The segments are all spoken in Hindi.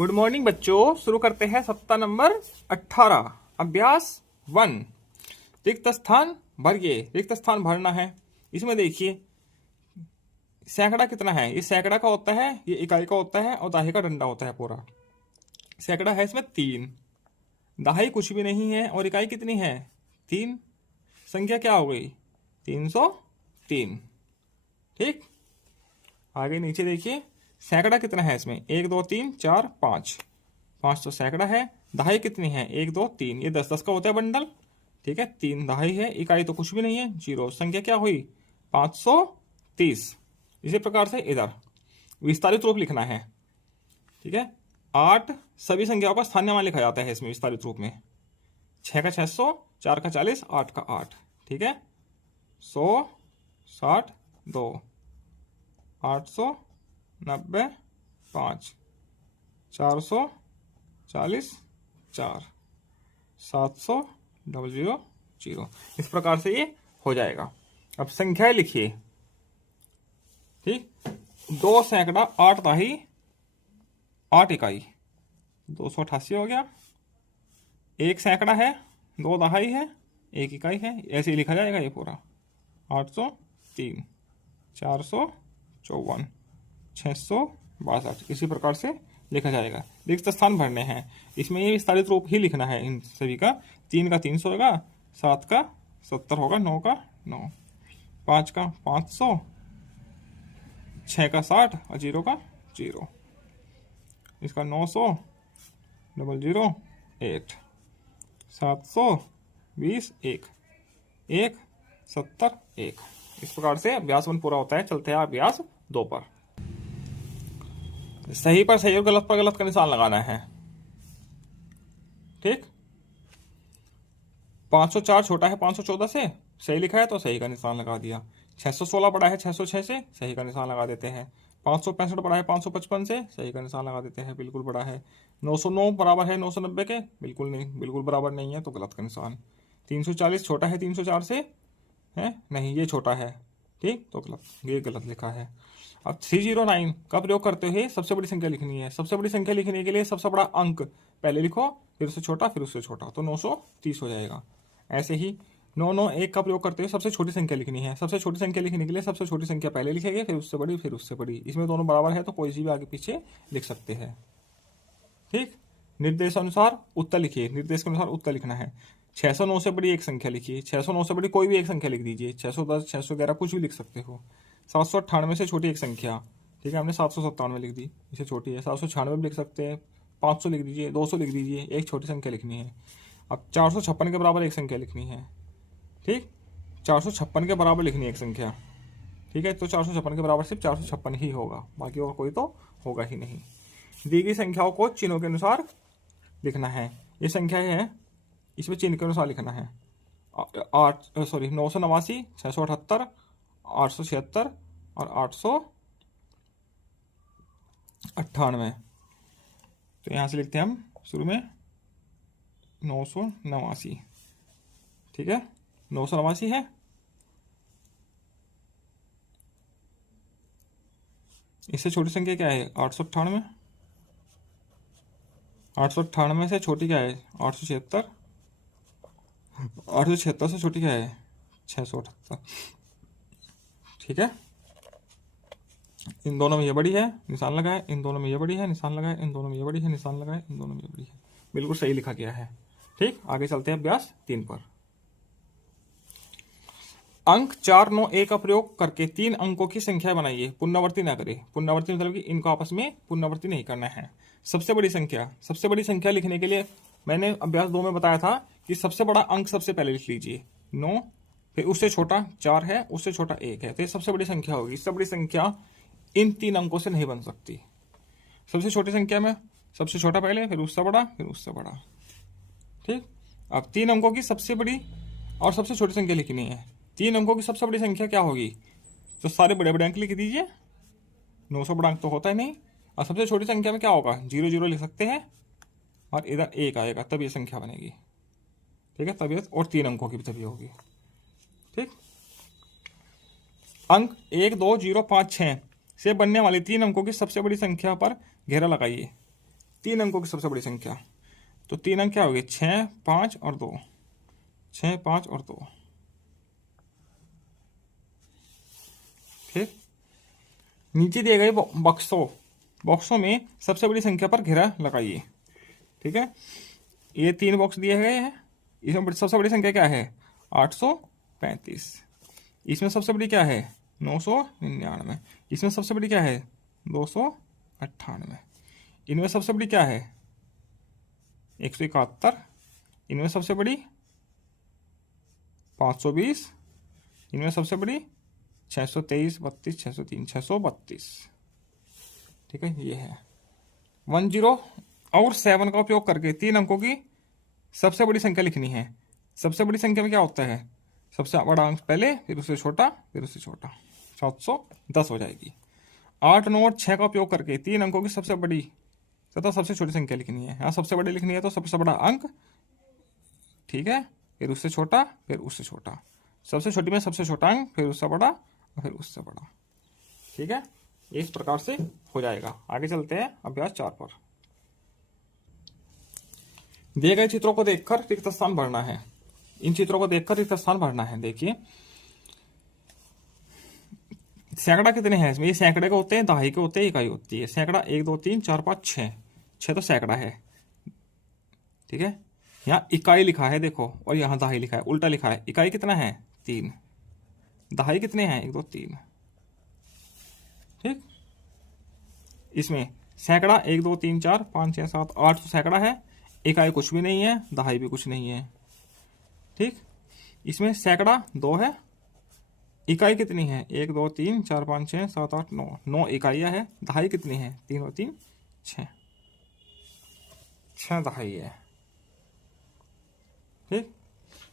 गुड मॉर्निंग बच्चों। शुरू करते हैं सप्ताह नंबर 18 अभ्यास 1। रिक्त स्थान भरिए। रिक्त स्थान भरना है। इसमें देखिए सैकड़ा कितना है। ये सैकड़ा का होता है, ये इकाई का होता है और दाही का डंडा होता है पूरा। सैकड़ा है इसमें 3, दहाई कुछ भी नहीं है और इकाई कितनी है 3। संख्या क्या हो गई 303। ठीक, आगे नीचे देखिए सैकड़ा कितना है इसमें 1 2 3 4 5। 5 तो सैकड़ा है। दहाई कितनी है 1 2 3, ये 10 10 का होता है बंडल। ठीक है, 3 दहाई है, इकाई तो कुछ भी नहीं है 0। संख्या क्या हुई 530। इसी प्रकार से इधर विस्तारित रूप लिखना है। ठीक है, 8 सभी संख्याओं का स्थानीय मान लिखा जाता है इसमें विस्तारित रूप में। 6 का 600, 4 का 40, 8 का 8। ठीक है, 100 60 2 890 5 440 4 700 00 0। इस प्रकार से ये हो जाएगा। अब संख्याएं लिखिए। ठीक, 2 सैकड़ा 8 दाही 8 इकाई 288 हो गया। 1 सैकड़ा है 2 दहाई है 1 इकाई है, ऐसे ही लिखा जाएगा ये पूरा। 803 454 662। इसी प्रकार से लिखा जाएगा। रिक्त स्थान भरने हैं। इसमें ये विस्तारित रूप ही लिखना है इन सभी का। 3 का 300 होगा, 7 का 70 होगा, 9 का 9, 5 का 500, 6 का 60 और 0 का 0। इसका 900 00 8 720 1 1 70 1। इस प्रकार से अभ्यास 1 पूरा होता है। चलते हैं अभ्यास 2 पर। सही पर सही और गलत पर गलत का निशान लगाना है। ठीक, 504 छोटा है 514 से, सही लिखा है तो सही का निशान लगा दिया। 616 बड़ा है 606 से, सही का निशान लगा देते हैं। 565 बड़ा है 555 से, सही का निशान लगा देते हैं, बिल्कुल बड़ा है। 909 बराबर है 990 के, बिल्कुल नहीं, बिल्कुल बराबर नहीं है तो गलत का निशान। 340 छोटा है 304 से, है नहीं ये छोटा है, ठीक तो गलत, ये गलत लिखा है। अब 309 का प्रयोग करते हुए सबसे बड़ी संख्या लिखनी है। सबसे बड़ी संख्या लिखने के लिए सबसे बड़ा अंक पहले लिखो, फिर उससे छोटा, फिर उससे छोटा, तो 930 हो जाएगा। ऐसे ही 991 का प्रयोग करते हुए सबसे छोटी संख्या लिखनी है। सबसे छोटी संख्या लिखने के लिए सबसे छोटी संख्या पहले लिखेंगे, फिर उससे बड़ी, फिर उससे बड़ी। इसमें दोनों बराबर है तो कोई सी भी आगे पीछे लिख सकते हैं। ठीक, निर्देश अनुसार उत्तर लिखिए। निर्देश के अनुसार उत्तर लिखना है। 609 से बड़ी एक संख्या लिखिए। 609 से बड़ी कोई भी एक संख्या लिख दीजिए। 610 611 कुछ भी लिख सकते हो। 798 से छोटी एक संख्या, ठीक है, हमने 797 लिख दी, इसे छोटी है। 796 भी लिख सकते हैं। 500 लिख दीजिए, 200 लिख दीजिए, एक छोटी संख्या लिखनी है। अब 456 के बराबर एक संख्या लिखनी है। ठीक, 456 के बराबर लिखनी है एक संख्या। ठीक है, तो 456 के बराबर सिर्फ 456 ही होगा, बाकी और कोई तो होगा ही नहीं। दी गई संख्याओं को चिन्हों के अनुसार लिखना है। ये संख्या है, इसमें चिन्ह के अनुसार लिखना है। 989 678 876 और 898। तो यहां से लिखते हैं हम शुरू में 989। ठीक है, 989 है। इससे छोटी संख्या क्या है 898। 898 से छोटी क्या है 876। 876 से छोटी क्या है 678। ठीक है, इन दोनों में ये बड़ी है, निशान लगाए। इन दोनों में ये बड़ी है, निशान लगाए। इन दोनों में ये बड़ी है, निशान लगाए। इन दोनों में ये बड़ी है, बिल्कुल सही लिखा गया है। ठीक, आगे चलते हैं अभ्यास 3 पर। अंक 4 9 1 का प्रयोग करके 3 अंकों की संख्या बनाइए। पुनरावृत्ति ना करें। पुनरावृत्ति मतलब कि इनको आपस में पुनरावृत्ति नहीं करना है। सबसे बड़ी संख्या, सबसे बड़ी संख्या लिखने के लिए मैंने अभ्यास 2 में बताया था कि सबसे बड़ा अंक सबसे पहले लिख लीजिए 9, फिर उससे छोटा 4 है, उससे छोटा 1 है, तो ये सबसे बड़ी संख्या होगी। इससे बड़ी संख्या इन 3 अंकों से नहीं बन सकती। सबसे छोटी संख्या में सबसे छोटा पहले, फिर उससे बड़ा, फिर उससे बड़ा। ठीक, अब 3 अंकों की सबसे बड़ी और सबसे छोटी संख्या लिखनी है। 3 अंकों की सबसे बड़ी संख्या क्या होगी, तो सारे बड़े बड़े अंक लिख दीजिए। 900 बड़ा अंक तो होता ही नहीं। और सबसे छोटी संख्या में क्या होगा 0 0 लिख सकते हैं और इधर 1 आएगा, तब ये संख्या बनेगी। ठीक है, तब ये, और 3 अंकों की भी तभी होगी। ठीक, अंक 1 2 0 5 6 से बनने वाली 3 अंकों की सबसे बड़ी संख्या पर घेरा लगाइए। 3 अंकों की सबसे बड़ी संख्या। तो 3 अंक क्या हो गए, 6, 5 और 2, 6, 5 और 2। ठीक, नीचे दिए गए बॉक्सों में सबसे बड़ी संख्या पर घेरा लगाइए। ठीक है, ये 3 बॉक्स दिए गए हैं, इसमें सबसे बड़ी संख्या क्या है, 835। इसमें सबसे बड़ी क्या है, 999। इसमें सबसे बड़ी क्या है, 298। इनमें सबसे बड़ी क्या है, 171। इनमें सबसे बड़ी 520। इनमें सबसे बड़ी 623, 32, 603, 632। ठीक है, ये है 10 और 7 का उपयोग करके 3 अंकों की सबसे बड़ी संख्या लिखनी है। सबसे बड़ी संख्या में क्या होता है, सबसे बड़ा अंक पहले, फिर उससे छोटा, फिर उससे छोटा। 710 हो जाएगी। 8, 9 और 6 का उपयोग करके 3 अंकों की सबसे बड़ी तथा सबसे छोटी संख्या लिखनी है। यहाँ सबसे बड़ी लिखनी है तो सबसे बड़ा अंक, ठीक है, फिर उससे छोटा, फिर उससे छोटा। सबसे छोटी में सबसे छोटा अंक, फिर उससे बड़ा और फिर उससे बड़ा। ठीक है, इस प्रकार से हो जाएगा। आगे चलते हैं अभ्यास 4 पर। दिए गए चित्रों को देखकर रिक्त स्थान भरना है। इन चित्रों को देखकर रिक्त स्थान भरना है। देखिए सैकड़ा कितने हैं इसमें, ये सैकड़े के होते हैं, दहाई के होते हैं, इकाई होती है। सैकड़ा 1, 2, 3, 4, 5, 6, 6 तो सैकड़ा है। ठीक है, यहाँ इकाई लिखा है देखो, और यहाँ दहाई लिखा है, उल्टा लिखा है। इकाई कितना है, 3। दहाई कितने हैं, 1, 2, 3। ठीक, इसमें सैकड़ा 1, 2, 3, 4, 5, 6, 7, 8 तो सैकड़ा है, इकाई कुछ भी नहीं है, दहाई भी कुछ नहीं है। ठीक, इसमें सैकड़ा 2 है, इकाई कितनी है, 1, 2, 3, 4, 5, 6, 7, 8, 9, 9 इकाइयाँ है। दहाई कितनी है, 3 और 3 6, 6 दहाई है। ठीक,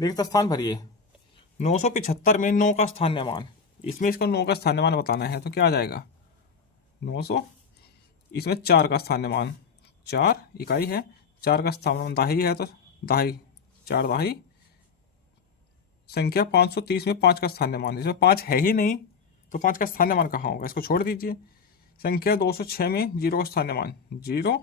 रिक्त स्थान भरिए। 975 में 9 का स्थानीय मान, इसमें इसका 9 का स्थानीय मान बताना है तो क्या आ जाएगा, 900। इसमें 4 का स्थानीय मान, 4 इकाई है, 4 का स्थानीय मान दहाई है, तो दहाई 4 दहाई। संख्या 530 में 5 का स्थानीय मान, इसमें 5 है ही नहीं तो 5 का स्थानीय मान कहाँ होगा, इसको छोड़ दीजिए। संख्या 206 में 0 का स्थानीय मान 0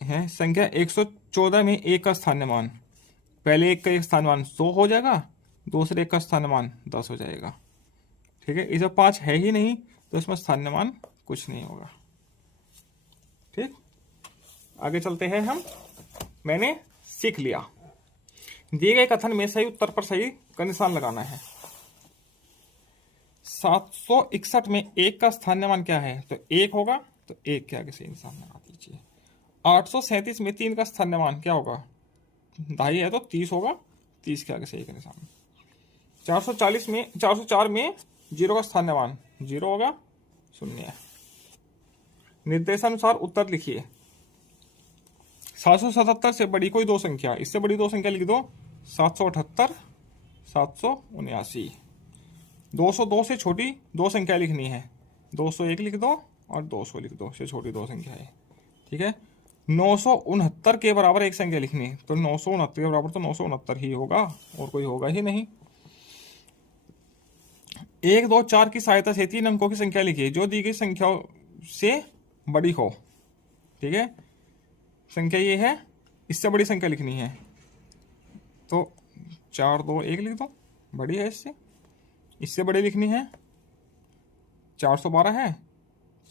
है। संख्या 114 में 1 का स्थानीय मान, पहले 1 का एक स्थानीय मान 100 हो जाएगा, दूसरे 1 का स्थानीय मान 10 हो जाएगा। ठीक है, इसमें 5 है ही नहीं तो इसमें स्थानीय मान कुछ नहीं होगा। ठीक, आगे चलते हैं हम। मैंने सीख लिया। दिए गए कथन में सही उत्तर पर सही का निशान लगाना है। 761 में 1 का स्थानीय मान क्या है, तो 1 होगा, तो 1 के आगे सही निशान लगा दीजिए। 837 में 3 का स्थानीय मान क्या होगा, दहाई है तो 30 होगा, 30 के आगे सही का निशान। 404 में 0 का स्थानीय मान 0 होगा, 0 है। निर्देशानुसार उत्तर लिखिए। 777 से बड़ी कोई दो संख्या, इससे बड़ी दो संख्या लिख दो, 778, 779। 202 से छोटी दो संख्या लिखनी है, 201 लिख दो और 200 लिख दो, से छोटी दो संख्या है। ठीक है, 969 के बराबर एक संख्या लिखनी, तो 969 के बराबर तो 969 ही होगा, और कोई होगा ही नहीं। 1, 2, 4 की सहायता से 3 अंकों की संख्या लिखिए जो दी गई संख्याओं से बड़ी हो। ठीक है, संख्या ये है, इससे बड़ी संख्या लिखनी है, तो 4, 2, 1 लिख दो, बड़ी है इससे। इससे बड़ी लिखनी है, 412 है,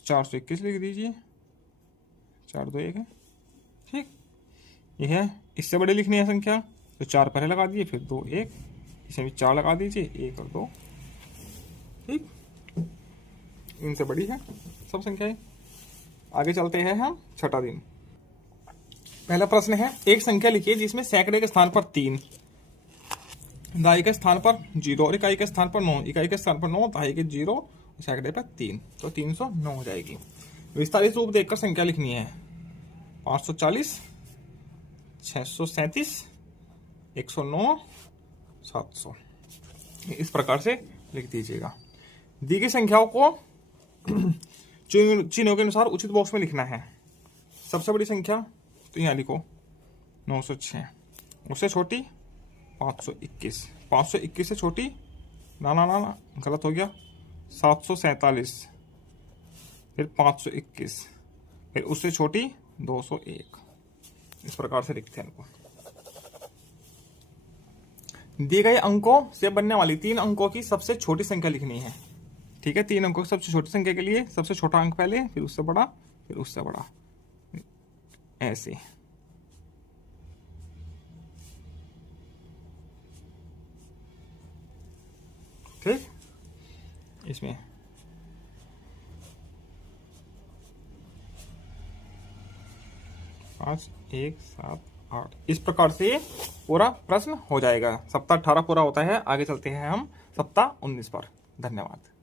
421 लिख दीजिए, 4, 2, 1 है। ठीक, ये है। इससे बड़ी लिखनी है संख्या, तो 4 पहले लगा दीजिए, फिर 2, 1, इसमें भी 4 लगा दीजिए, 1 और 2। ठीक, इनसे बड़ी है सब संख्याएं। आगे चलते हैं हम, छठा दिन। पहला प्रश्न है, एक संख्या लिखिए जिसमें सैकड़े के स्थान पर 3, दहाई के स्थान पर 0 और इकाई के स्थान पर 9, इकाई के स्थान पर 9, दहाई के 0, सैकड़े पर 3, तो 309 हो जाएगी। विस्तारित रूप देखकर संख्या लिखनी है, 540, 637, 109, 700। इस प्रकार से लिख दीजिएगा। दी गई संख्याओं को चिन्हों के अनुसार उचित बॉक्स में लिखना है। सबसे बड़ी संख्या तो यहाँ लिखो 906, उससे छोटी 521, 521 से छोटी ना ना ना ना गलत हो गया, 747, फिर 521, फिर उससे छोटी 201। इस प्रकार से लिखते हैं इनको। दिए गए अंकों से बनने वाली 3 अंकों की सबसे छोटी संख्या लिखनी है। ठीक है, 3 अंकों की सबसे छोटी संख्या के लिए सबसे छोटा अंक पहले, फिर उससे बड़ा, फिर उससे बड़ा, ऐसे। ठीक, इसमें 5, 1, 7, 8 इस प्रकार से पूरा प्रश्न हो जाएगा। सप्ताह 18 पूरा होता है। आगे चलते हैं हम सप्ताह 19 पर। धन्यवाद।